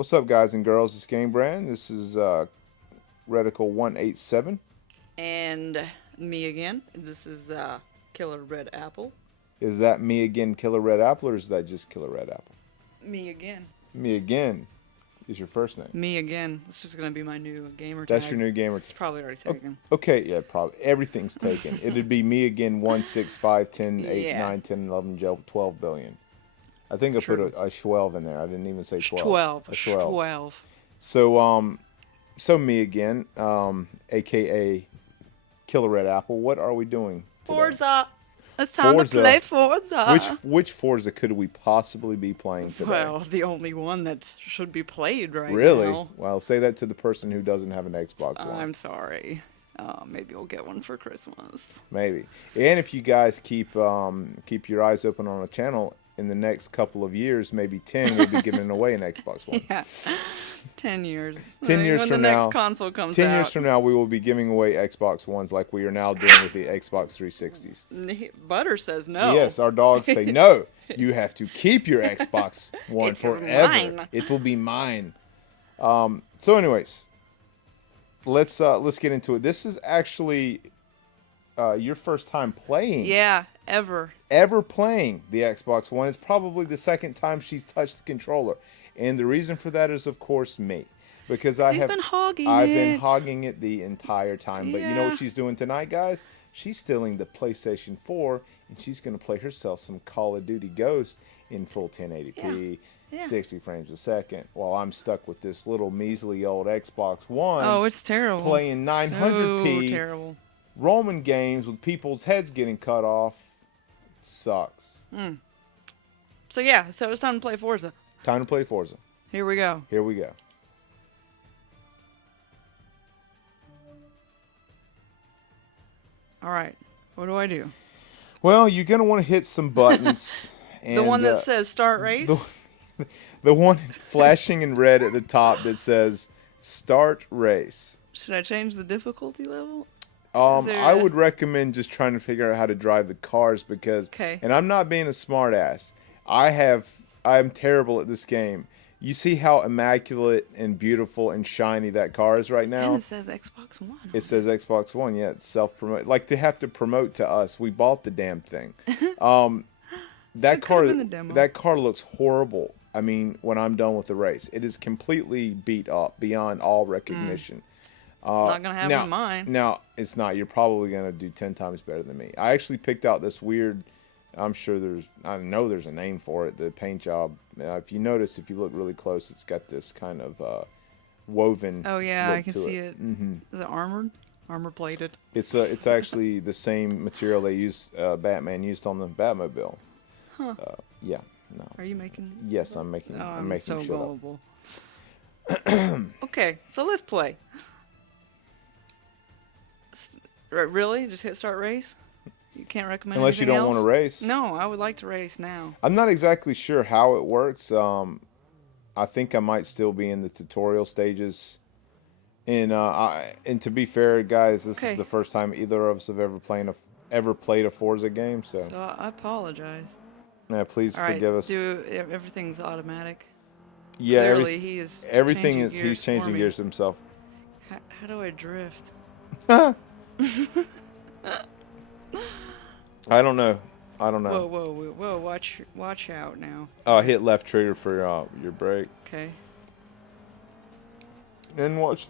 What's up, guys and girls? It's Game Brand. This is Reticle 187. And me again. This is KillerRedApple. Is that me again, KillerRedApple, or is that just KillerRedApple? Me again. Me again is your first name. Me again. It's just gonna be my new gamer tag. That's your new gamer. It's probably already taken. Okay, yeah, probably. Everything's taken. It'd be me again 1, 6, 5, 10, 8, Yeah. 9, 10, 11, 12 billion. I think I put a 12 in there. I didn't even say 12. 12. A 12. 12. So me again, aka KillerRedApple. What are we doing today? Forza. It's time Forza. to play Forza. Which Forza could we possibly be playing today? Well, the only one that should be played right Really? now. Well, say that to the person who doesn't have an Xbox One. I'm sorry. Maybe we'll get one for Christmas. Maybe. And if you guys keep your eyes open on the channel, in the next couple of years, maybe 10, we'll be giving away an Xbox One. Yeah. 10 years. 10 years when from the now, next console comes 10 out. years from now, we will be giving away Xbox Ones like we are now doing with the Xbox 360s. Butter says no. Yes, our dogs say, no, you have to keep your Xbox One It's forever. mine. It will be mine. So anyways, let's get into it. This is actually your first time playing. Yeah, ever Playing the Xbox One. Is probably the second time she's touched the controller. And the reason for that is, of course, me. Because I've been hogging been it. hogging it the entire time. But you know Yeah. what she's doing tonight, guys? She's stealing the PlayStation 4, and she's going to play herself some Call of Duty Ghost in full 1080p, Yeah. 60 frames a second, while I'm stuck with this little measly old Xbox One. Oh, it's terrible. Playing 900p. So terrible. Roman games with people's heads getting cut off. It sucks. So yeah, so it's time to play Forza. Time to play Forza. Here we go. Here we go. All right. What do I do? Well, you're going to want to hit some buttons. And, The one that says start race? the one flashing in red at the top that says start race. Should I change the difficulty level? there I a- would recommend just trying to figure out how to drive the cars because, Okay. and I'm not being a smart ass. I'm terrible at this game. You see how immaculate and beautiful and shiny that car is right now? And it says Xbox One. It says Xbox One. Yeah, it's self-promote. Like, they have to promote to us. We bought the damn thing. That It car, could've been the demo. that car looks horrible. I mean, when I'm done with the race, it is completely beat up beyond all recognition. It's not going to happen in mine. Now, it's not. You're probably going to do 10 times better than me. I actually picked out this weird, I know there's a name for it, the paint job. If you notice, if you look really close, it's got this kind of woven Oh, yeah, I look can to see it. Is it armored? Armor plated. It's actually the same material they used, Batman used on the Batmobile. Huh. Yeah, no. Are you making this? Yes, I'm making. Oh, I'm I'm making so shit up. gullible. Okay, so let's play. Really? Just hit start race? You can't recommend Unless you anything don't want else? to race. No, I would like to race now. I'm not exactly sure how it works. I think I might still be in the tutorial stages. And to be fair, guys, this Okay. is the first time either of us have ever played a Forza game. So, So I apologize. yeah, please All right, forgive us. everything's automatic. Yeah, Clearly, he is. everything changing is. gears He's changing for me. gears himself. How do I drift? I don't know. Whoa, whoa, whoa! Watch out now. Hit left trigger for your brake, Okay. and watch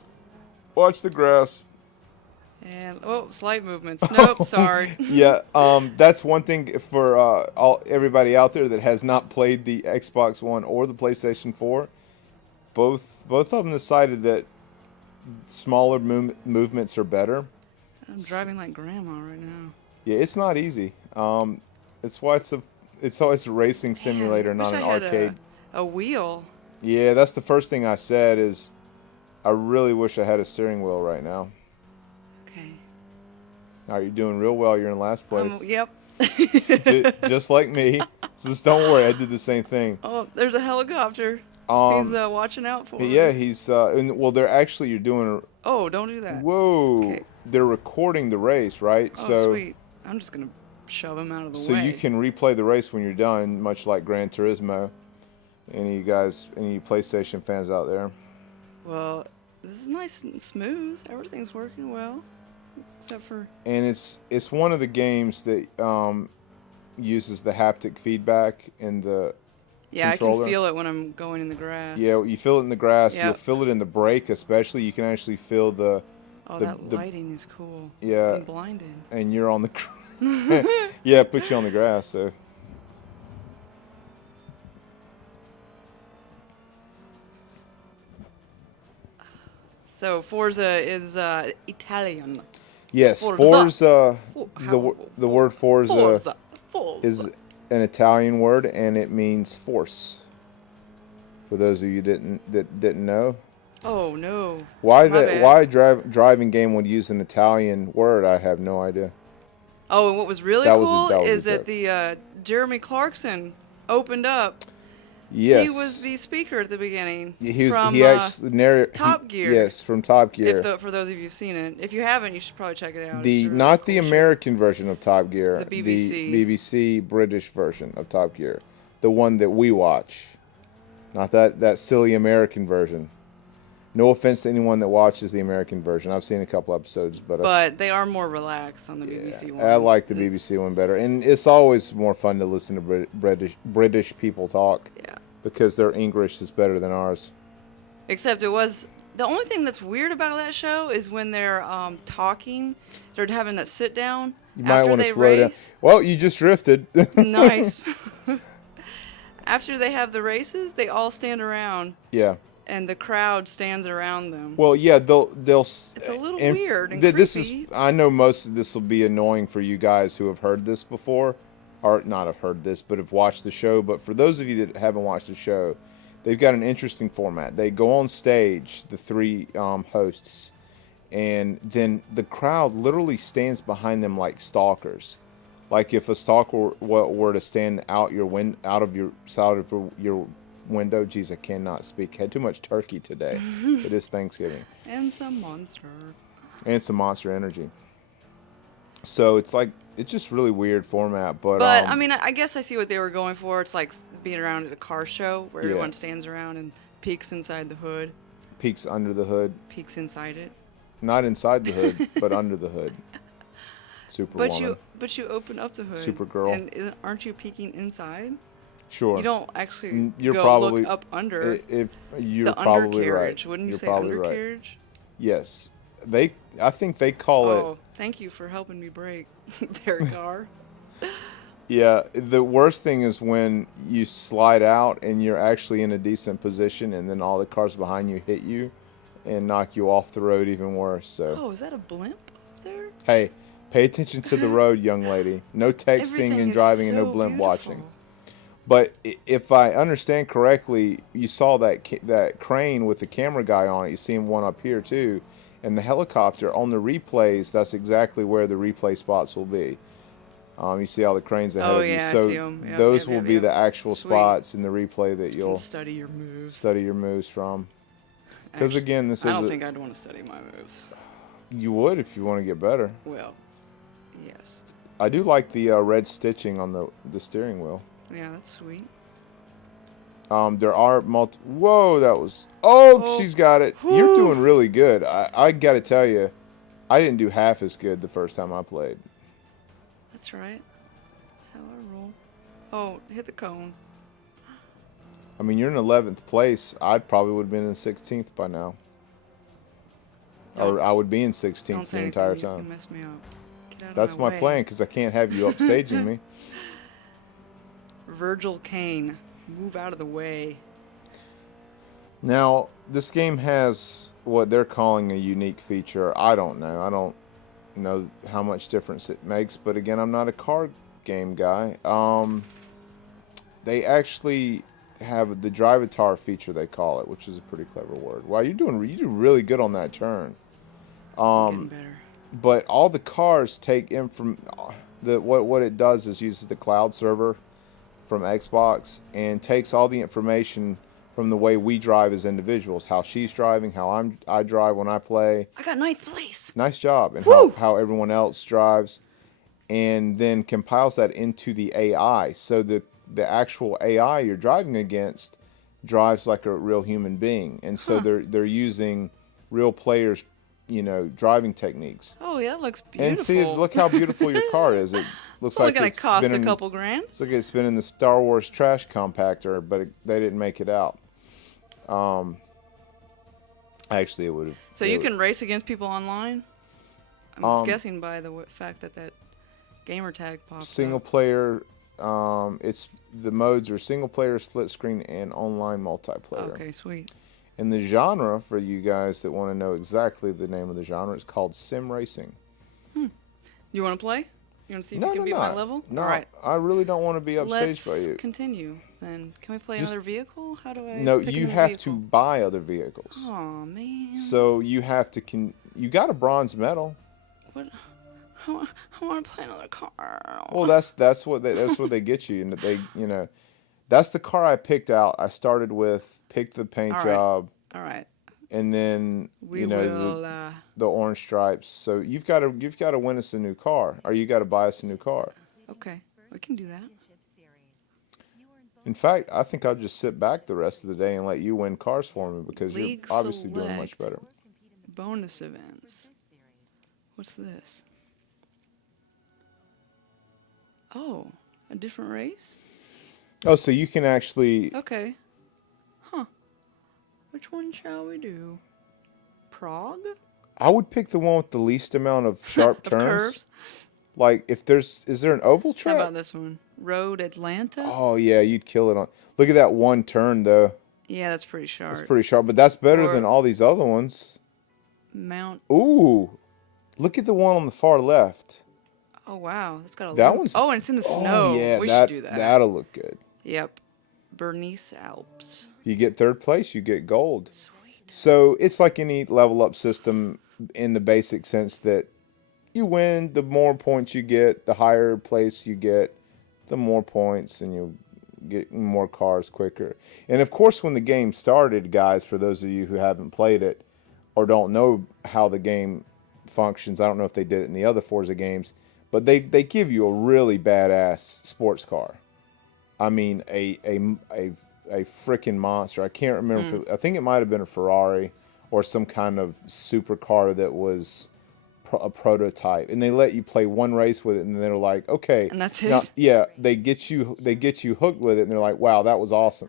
the grass. And slight movements. Nope, sorry. Yeah, that's one thing for everybody out there that has not played the Xbox One or the PlayStation 4. Both of them decided that smaller movements are better. I'm driving like grandma right now. Yeah, it's not easy. It's why it's always a racing simulator, Man, not wish an I had arcade. A wheel. Yeah, that's the first thing I said is, I really wish I had a steering wheel right now. Okay. All right, you're doing real well. You're in last place. Yep. Just like me. So just don't worry, I did the same thing. Oh, there's a helicopter. He's watching out for Yeah, me. he's well. You're doing. Oh, don't do that. Whoa! Okay. They're recording the race, right? Oh, sweet. I'm just gonna shove him out of the way. So you can replay the race when you're done, much like Gran Turismo. Any of you guys, any PlayStation fans out there? Well, this is nice and smooth. Everything's working well, except for. And it's one of the games that uses the haptic feedback in the Yeah, I controller. can feel it when I'm going in the grass. Yeah, you feel it in the grass. Yep. You'll feel it in the brake, especially. You can actually feel the. Oh, the, that the lighting is cool. Yeah. I'm blinded. And you're on the. Yeah, it puts you on the grass. So. So Forza is Italian. Yes, Forza. the word Forza Forza. is an Italian word, and it means force. For those of you that didn't know, Oh no. why My that bad. why driving game would use an Italian word, I have no idea. Oh, and what was really That was a- cool that was a is that joke. the Jeremy Clarkson opened up. Yes, He was the speaker at the beginning. he was from, he actually narrated Top Gear. Yes, from Top Gear. For those of you who've seen it, if you haven't, you should probably check it out. It's The a really not the cool show. American version of Top Gear, The BBC. BBC British version of Top Gear, the one that we watch, not that silly American version. No offense to anyone that watches the American version. I've seen a couple episodes, But they are more relaxed on the BBC one. I like the It's- BBC one better, and it's always more fun to listen to British people talk Yeah. because their English is better than ours. Except it was the only thing that's weird about that show is when they're talking, they're having that sit down You might after want to they slow down. race. Well, you just drifted. Nice. After they have the races, they all stand around, Yeah. and the crowd stands around them. Well, yeah, they'll. It's a little weird and this is. creepy. I know most of this will be annoying for you guys who have heard this before, or not have heard this, but have watched the show. But for those of you that haven't watched the show, they've got an interesting format. They go on stage, the three hosts, and then the crowd literally stands behind them like stalkers. Like if a stalker were to stand out out of your side of your window. Geez, I cannot speak. Had too much turkey today. It is Thanksgiving. And some monster. And some Monster Energy. So it's just really weird format, but I mean, I guess I see what they were going for. It's like being around at a car show where Yeah. everyone stands around and peeks inside the hood, peeks under the hood, peeks inside it. not inside the hood, but under the hood. Superwoman. But you open up the hood. Supergirl. And aren't you peeking inside? Sure. You don't actually You're go probably look up under if you're the probably undercarriage. right. Wouldn't you You're say probably right. undercarriage? Yes. I think they call it. Oh, thank you for helping me brake their car. Yeah, the worst thing is when you slide out and you're actually in a decent position and then all the cars behind you hit you and knock you off the road even worse. So, Oh, is that a blimp up there? hey, pay attention to the road, young lady. No texting Everything and is driving and no so blimp beautiful. watching. But if I understand correctly, you saw that crane with the camera guy on it. You see one up here too. And the helicopter on the replays, that's exactly where the replay spots will be. You see all the cranes ahead Oh, of you. yeah, I So see 'em. Yep, those yep, will yep, be yep. the actual Sweet. spots in the replay that You you'll can study your moves. study your moves from. Because Actually, again, this I is don't think I'd want to study my moves. you would if you want to get better. Well, yes. I do like the red stitching on the steering wheel. Yeah, that's sweet. There are Whoa, that was. Oh, Oh. she's got it. You're Whew. doing really good. I got to tell you, I didn't do half as good the first time I played. That's right. That's how I roll. Oh, hit the cone. I mean, you're in 11th place. I'd probably would have been in 16th by now. Don't- Or I would be in Don't 16th say the entire anything. You time. can mess me up. Get out of That's my way. plan because I can't have you upstaging me. Virgil Kane, move out of the way. Now, this game has what they're calling a unique feature. I don't know. I don't know how much difference it makes, but again, I'm not a car game guy. They actually have the drivatar feature, they call it, which is a pretty clever word. Wow, you do really good on that turn. Getting better. But all the cars take in from what it does is uses the cloud server from Xbox and takes all the information from the way we drive as individuals, how she's driving, how I drive when I play. I got 9th place. Nice job, and Woo! how everyone else drives, and then compiles that into the AI. So the actual AI you're driving against drives like a real human being, and so they're using real players, driving techniques. Oh, yeah, that looks And see, beautiful. look how beautiful your car is. It looks It's only like gonna it's cost been a in, couple grand. it's like it's been in the Star Wars trash compactor, but they didn't make it out. Actually, it would have. So you can race against people online? I'm just guessing by the fact that gamer tag pops single up. player. It's the modes are single player, split screen, and online multiplayer. Okay, sweet. And the genre, for you guys that want to know exactly the name of the genre, is called sim racing. You want to play? You want to see if No, you can no, beat no. my level? No, All right. I really don't want to be upstaged by Let's you. continue then. Can we play Just- another vehicle? How do I No, pick you another have vehicle? to buy other vehicles. Oh, man. So you have to you got a bronze medal. What? I want to play another car. Well, that's what they get you, and that's the car I picked out. I started with picked the paint All right. job, All right. and then We will. the orange stripes. So you've got to win us a new car, or you got to buy us a new car. Okay, we can do that. In fact, I think I'll just sit back the rest of the day and let you win cars for me because League you're obviously doing much select. better. Bonus events. What's this? Oh, a different race? Oh, so you can actually. Okay. Huh. Which one shall we do? Prague? I would pick the one with the least amount of sharp Of turns. curves? Like, is there an oval How track? about this one? Road Atlanta? Oh yeah, you'd kill it on. Look at that one turn though. Yeah, that's pretty sharp. It's pretty sharp, but that's better Or- than all these other ones. Mount. Ooh, look at the one on the far left. Oh, wow. That's got a That loop. one's. Oh, and it's in the snow. Oh yeah, We should do that. That'll look good. Yep. Bernese Alps. You get third place, you get gold. Sweet. So it's like any level up system in the basic sense that you win, the more points you get, the higher place you get, the more points, and you get more cars quicker. And of course, when the game started, guys, for those of you who haven't played it or don't know how the game functions, I don't know if they did it in the other Forza games, but they give you a really badass sports car. I mean, a freaking monster. I can't remember if I think it might have been a Ferrari or some kind of supercar that was a prototype, and they let you play one race with it, and they're like, okay, And that's now, it? yeah, they get you hooked with it, and they're like, wow, that was awesome.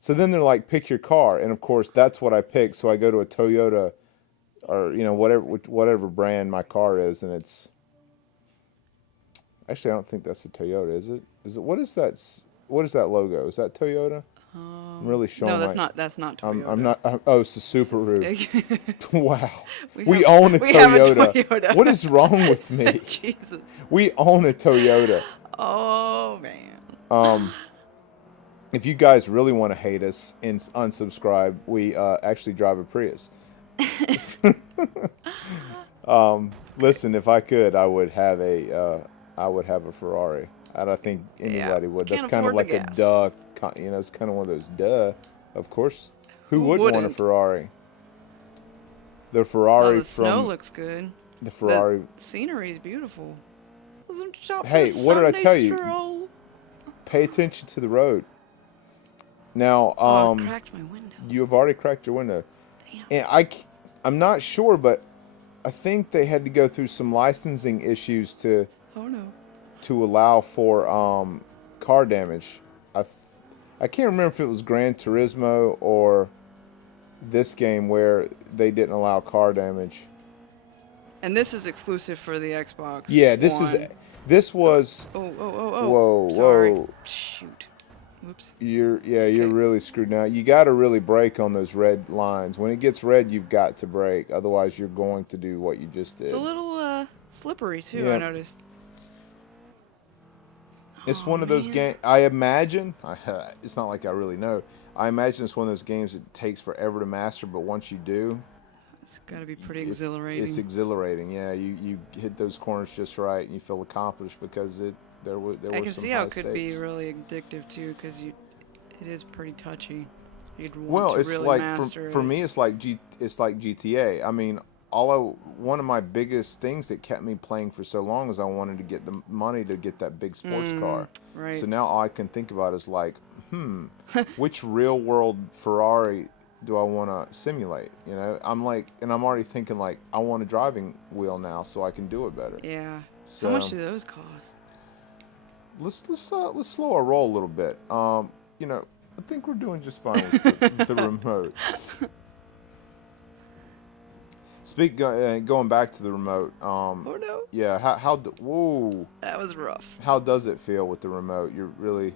So then they're like, pick your car, and of course that's what I picked. So I go to a Toyota, or whatever brand my car is, and it's actually I don't think that's a Toyota, is it? What is that? What is that logo? Is that Toyota? I'm really showing. No, that's not Toyota. I'm not. Oh, it's a Subaru. Wow. We have- own a we have a Toyota. Toyota. What is wrong with me? Jesus. We own a Toyota. Oh, man. If you guys really want to hate us and unsubscribe, we actually drive a Prius. Listen, if I could, I would have a Ferrari. I don't think anybody would. That's Can't kind of afford the like a gas. duh. It's kind of one of those duh. Of course, who wouldn't want a wouldn't? Ferrari? The Oh, Ferrari the snow from looks good. the Ferrari. The scenery is beautiful. Wasn't shot for Hey, a what did I Sunday tell you? stroll. Pay attention to the road. Now, Oh, I cracked my window. you have already cracked your window, Damn. and I'm not sure, but I think they had to go through some licensing issues to Oh, no. allow for car damage. I can't remember if it was Gran Turismo or this game where they didn't allow car damage. And this is exclusive for the Xbox. Yeah, this was. Oh. Whoa, Sorry. whoa. Shoot. Whoops. You're Okay. really screwed now. You got to really brake on those red lines. When it gets red, you've got to brake. Otherwise, you're going to do what you just did. It's a little slippery, too, Yeah. I noticed. It's Oh, one of those man. games. I imagine. It's not like I really know. I imagine it's one of those games that takes forever to master, but once you do, It's got to be pretty It's exhilarating. exhilarating. Yeah, you hit those corners just right, and you feel accomplished because there were I can some see how high it could be stakes. really addictive, too, because it is pretty touchy. You'd want Well, to it's really like master for it. me, it's like GTA. I mean, one of my biggest things that kept me playing for so long is I wanted to get the money to get that big sports car. Right. So now all I can think about is like, which real world Ferrari do I want to simulate? You know, I'm already thinking like, I want a driving wheel now so I can do it better. Yeah. So, how much do those cost? Let's slow our roll a little bit. You know, I think we're doing just fine with the remote. Going back to the remote. Oh no. Yeah. Whoa. That was rough. How does it feel with the remote? You're really.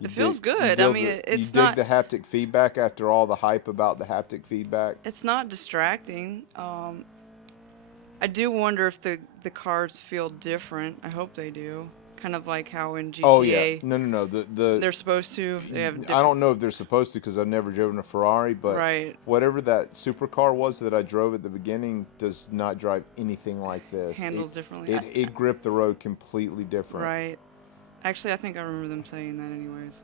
It feels good. I mean, it's you not. dig the haptic feedback after all the hype about the haptic feedback. It's not distracting. I do wonder if the cars feel different. I hope they do. Kind of like how in GTA. Oh yeah. No. They're supposed to. They have. I don't know if they're supposed to because I've never driven a Ferrari, but Right. whatever that supercar was that I drove at the beginning does not drive anything like this. Handles differently. It gripped the road completely different. Right. Actually, I think I remember them saying that anyways.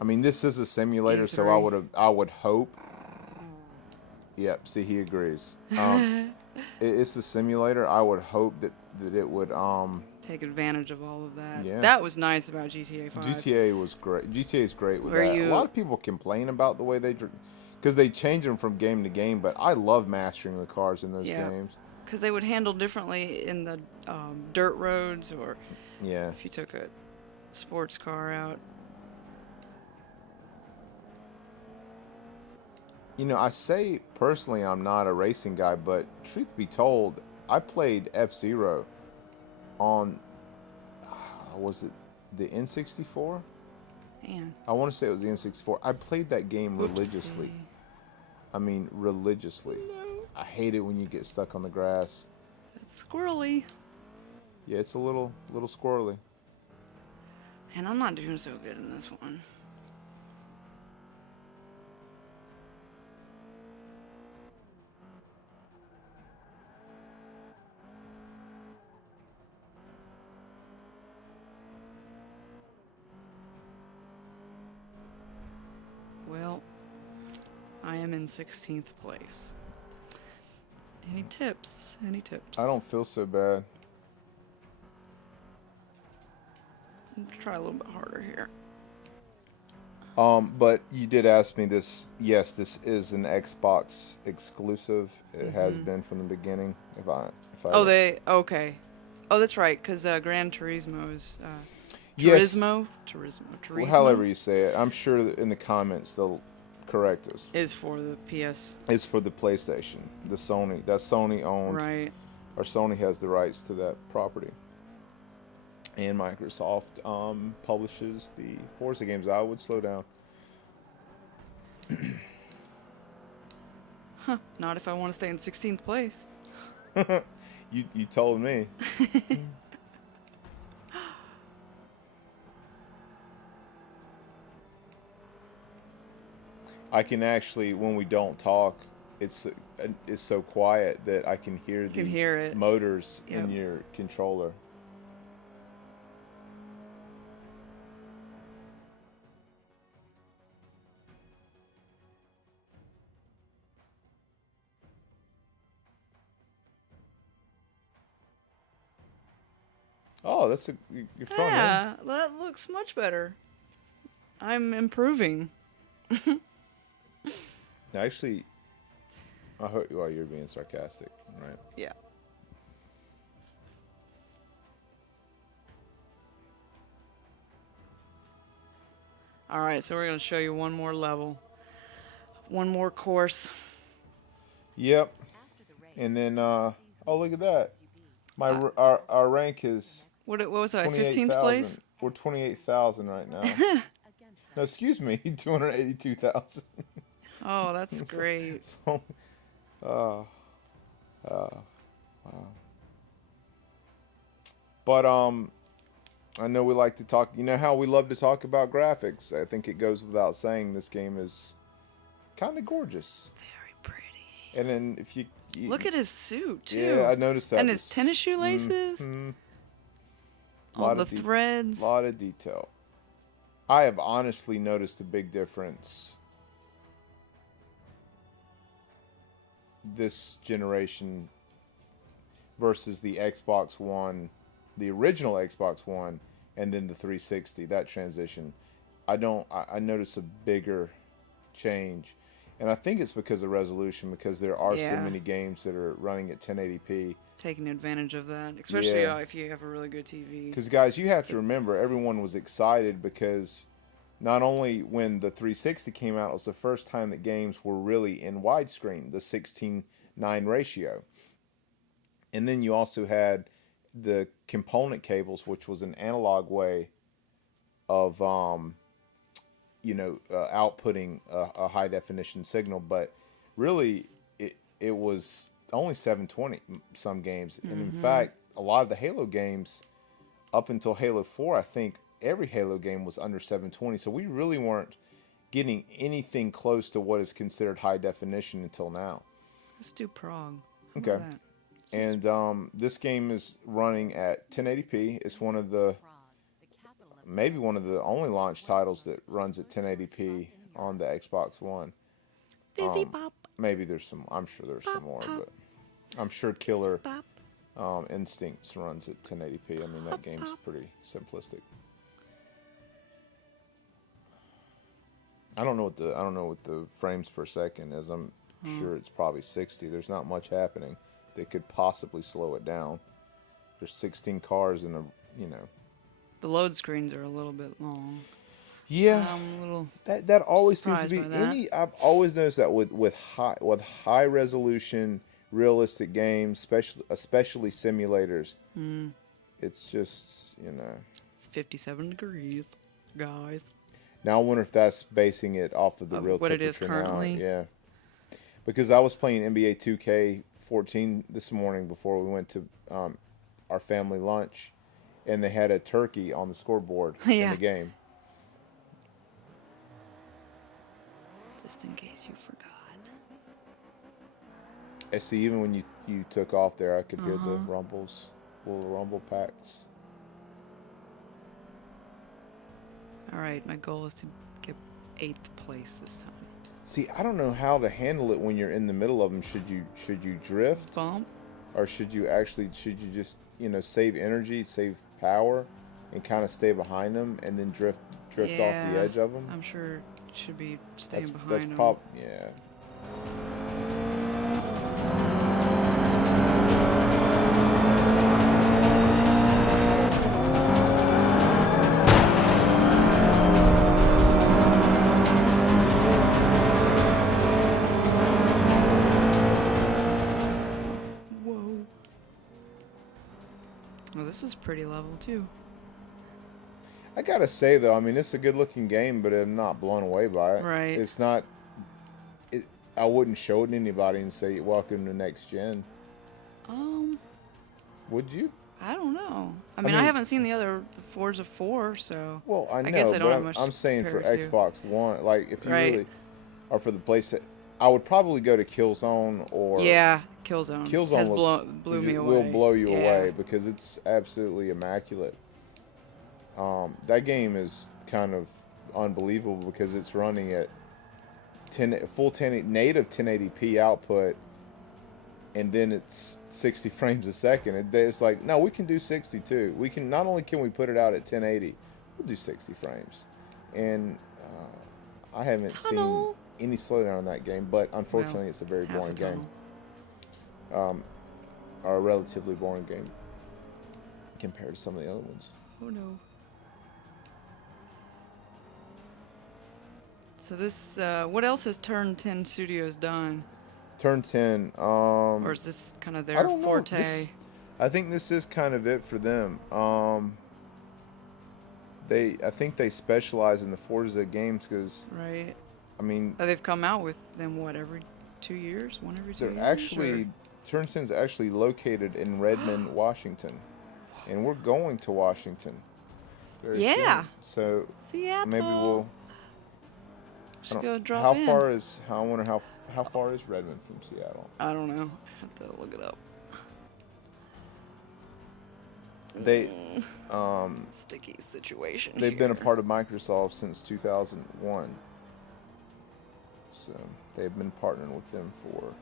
I mean, this is a simulator, so I would hope. Yep. See, he agrees. It's a simulator. I would hope that it would take advantage of all of that. Yeah. That was nice about GTA 5. GTA was great. GTA is great with Where that. A lot of people complain about the way because they change them from game to game, but I love mastering the cars in those games. Because they would handle differently in the dirt roads, or if you took a sports car out. You know, I say personally I'm not a racing guy, but truth be told, I played F-Zero on, was it the N64? Man. I want to say it was the N64. I played that game religiously. I mean, religiously. No. I hate it when you get stuck on the grass. It's squirrely. Yeah, it's a little squirrely. And I'm not doing so good in this one. Well, I am in 16th place. Any tips? Any tips? I don't feel so bad. Try a little bit harder here. But you did ask me this. Yes, this is an Xbox exclusive. It has been from the beginning. Okay. Oh, that's right, because Gran Turismo is Yes. Turismo. Well, however you say it. I'm sure that in the comments they'll correct us. Is for the PS. It's for the PlayStation. The Sony. That's Sony owned. Right. Or Sony has the rights to that property. And Microsoft publishes the Forza games. I would slow down. Huh. Not if I want to stay in 16th place. You told me. I can actually, when we don't talk, it's so quiet that I can hear the motors in your controller. Oh, you're fun. Yeah, that looks much better. I'm improving. Actually, I hope you're being sarcastic, right? Yeah. All right, so we're going to show you one more level. One more course. Yep. And then, oh, look at that. Our rank is... What was I, 15th place? We're 28,000 right now. No, excuse me, 282,000. Oh, that's great. Wow. But I know we like to talk. You know how we love to talk about graphics. I think it goes without saying this game is kind of gorgeous. Very pretty. And then if you look at his suit too. Yeah, I noticed that. And his tennis shoelaces. All the threads. A lot of detail. I have honestly noticed a big difference this generation versus the Xbox One, the original Xbox One, and then the 360. That transition, I notice a bigger change, and I think it's because of resolution, because there are so Yeah. many games that are running at 1080p. Taking advantage of that, especially Yeah, if you have a really good TV. because guys, you have It's to a, remember, everyone was excited because not only when the 360 came out, it was the first time that games were really in widescreen, the 16:9 ratio. And then you also had the component cables, which was an analog way of, outputting a high definition signal. But really, it was only 720 some games. And in mm-hmm. fact, a lot of the Halo games, up until Halo 4, I think every Halo game was under 720. So we really weren't getting anything close to what is considered high definition until now. Let's do Prague. How Okay. about that? And this game is running at 1080p. It's maybe one of the only launch titles that runs at 1080p on the Xbox One. Fizzy pop. Maybe there's some. I'm sure there's Pop, some more, pop. but I'm sure Fizzy Killer pop. Instincts runs at 1080p. I mean, that Pop, game's pop. pretty simplistic. I don't know what the frames per second is. I'm sure it's probably 60. There's not much happening that could possibly slow it down. There's 16 cars in a, you know. The load screens are a little bit long. Yeah, I'm a little that always seems to surprised be by that. I've always noticed that with high resolution realistic games, especially simulators. It's just, It's 57 degrees, guys. Now I wonder if that's basing it off of the Of real what it is temperature now. currently? Yeah, because I was playing NBA 2K14 this morning before we went to our family lunch, and they had a turkey on the scoreboard in Yeah. the game. Just in case you forgot. I see. Even when you took off there, I could hear the Uh-huh. rumbles, little rumble packs. All right, my goal is to get 8th place this time. See, I don't know how to handle it when you're in the middle of them. Should you drift, Bump. or should you just save energy, save power, and kind of stay behind them, and then drift off the Yeah, edge of them? I'm sure it should be staying That's behind them. yeah. Whoa. Oh, this is pretty level too. I gotta say though, I mean, it's a good-looking game, but I'm not blown away by it. Right. It's not. I wouldn't show it to anybody and say, "Welcome to next gen." Would you? I don't know. I mean, I mean- haven't seen the Forza 4, so Well, I know, guess I don't but have much I'm to saying for compare it to. Xbox One, like if you Right. really, or for the PlayStation, I would probably go to Killzone or yeah, Killzone. Killzone has looks, blew me away. will blow you Yeah. away because it's absolutely immaculate. That game is kind of unbelievable because it's running at native 1080p output, and then it's 60 frames a second. It's like, no, we can do 62. We can not only can we put it out at 1080, we'll do 60 frames, and I haven't Tunnel. seen any slowdown in that game. But unfortunately, Well, it's a very half a boring game, tunnel. or a relatively boring game compared to some of the other ones. Oh no. So this, what else has Turn 10 Studios done? Turn 10. Or is this kind of I their don't know. forte? I think this is kind of it for them. I think they specialize in the Forza games because, Right. I mean, They've come out with them, what, every 2 years? One every 2 they're years? actually, Turn 10 is actually located in Redmond, Washington, and we're going to Washington very Yeah. soon. So Seattle. maybe we'll. I Should don't- go drop how in. far is? I wonder how far is Redmond from Seattle? I don't know. I have to look it up. They Sticky situation. they've been a here. part of Microsoft since 2001. So they've been partnering with them for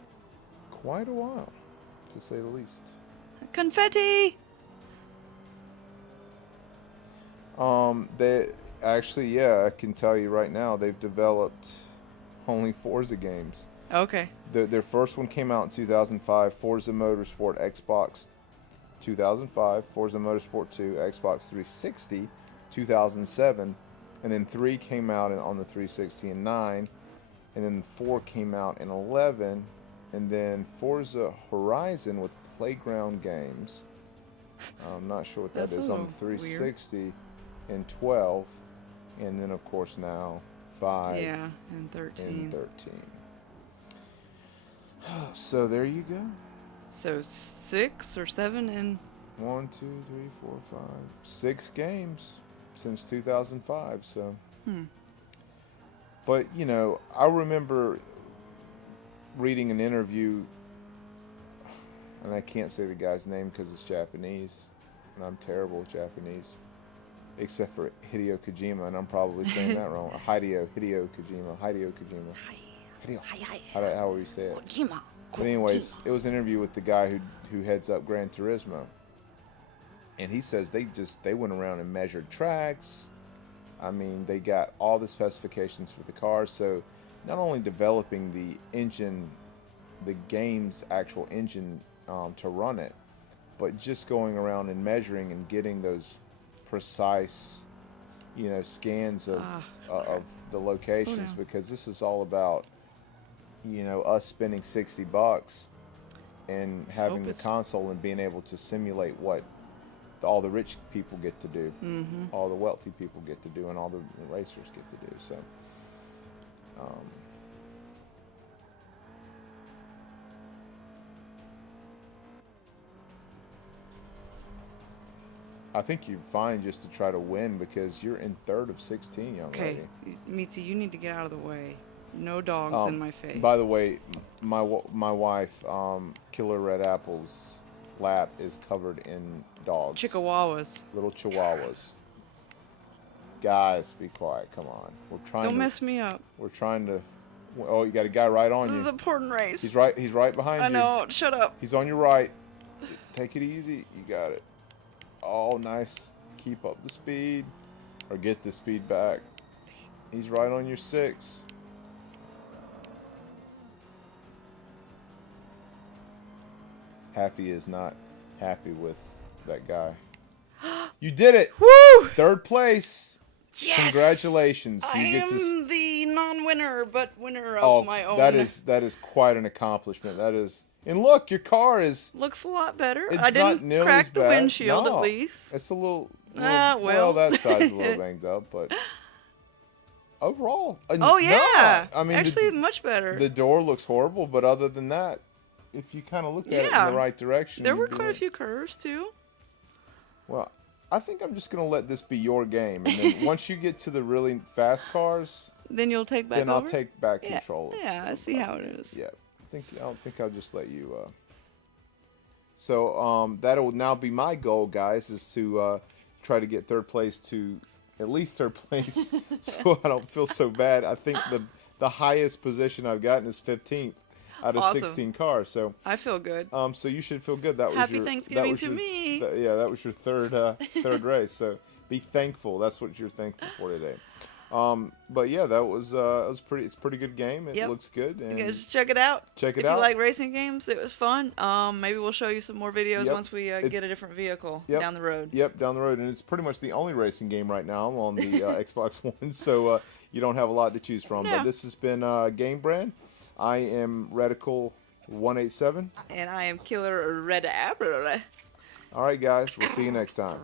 quite a while, to say the least. Confetti! They actually, yeah, I can tell you right now, they've developed only Forza games. Okay. Their first one came out in 2005, Forza Motorsport Xbox 2005, Forza Motorsport 2 Xbox 360 2007, and then 3 came out on the 360 in 9, and then 4 came out in 11, and then Forza Horizon with Playground Games. I'm not sure what that That's is a on the little 360 in 12, and then of course now 5 Yeah, and 13. and 13. So there you go. So 6 or 7 and 1, 2, 3, 4, 5, 6 games since 2005. So, but you know, I remember reading an interview, and I can't say the guy's name because it's Japanese, and I'm terrible with Japanese, except for Hideo Kojima, and I'm probably saying that wrong. Hideo Kojima. How would you say it? Kojima. But anyways, it was an interview with the guy who heads up Gran Turismo, and he says they went around and measured tracks. I mean, they got all the specifications for the car. So not only developing the engine, the game's actual engine to run it, but just going around and measuring and getting those precise, you know, scans of the locations, because this is all about, you know, us spending $60 and having the console and being able to simulate what all the rich people get to do, all the wealthy people get to do, and all the racers get to do. So, I think you're fine just to try to win because you're in third of 16, young lady. Okay, Mitzi, you need to get out of the way. No dogs in my face. By the way, my wife, KillerRedApple's lap is covered in dogs. Chihuahuas. Little chihuahuas. Guys, be quiet. Come on. We're trying. Don't mess me up. We're trying to. Oh, you got a guy right on you. This is an important race. He's right. He's right behind you. I know. Shut up. He's on your right. Take it easy. You got it. Oh, nice. Keep up the speed, or get the speed back. He's right on your 6. Happy is not happy with that guy. You did it! Woo! Third place. Yes! Congratulations. I am the non-winner, but winner of Oh, my own. that is quite an accomplishment. That is. And look, your car is. Looks a lot better. It's I not didn't nearly crack as the bad. windshield No, at least. It's a little well. that side's a little banged up, but overall. Oh yeah. No, I mean, actually, much better. The door looks horrible, but other than that, if you kind of looked at it in the right direction, there were quite a few curves too. Well, I think I'm just gonna let this be your game, and then once you get to the really fast cars, then you'll take back then over? I'll take back control. Yeah, I see how it is. Yeah, I don't think I'll just let you. So that'll now be my goal, guys, is to try to get third place to at least third place, so I don't feel so bad. I think the highest position I've gotten is 15th out of 16 cars. So I feel good. So you should feel good. That was Happy your Thanksgiving to me. That was your third race. So be thankful. That's what you're thankful for today. But yeah, that was it's a pretty good game. It looks good. And you guys check it out. Check it if out. If you like racing games, it was fun. Maybe we'll show you some more videos once we get a different vehicle down the road. Yep, down the road. And it's pretty much the only racing game right now on the Xbox One. So you don't have a lot to choose from. No. But this has been Game Brand. I am Radical 187. And I am KillerRedApple. All right, guys. We'll see you next time.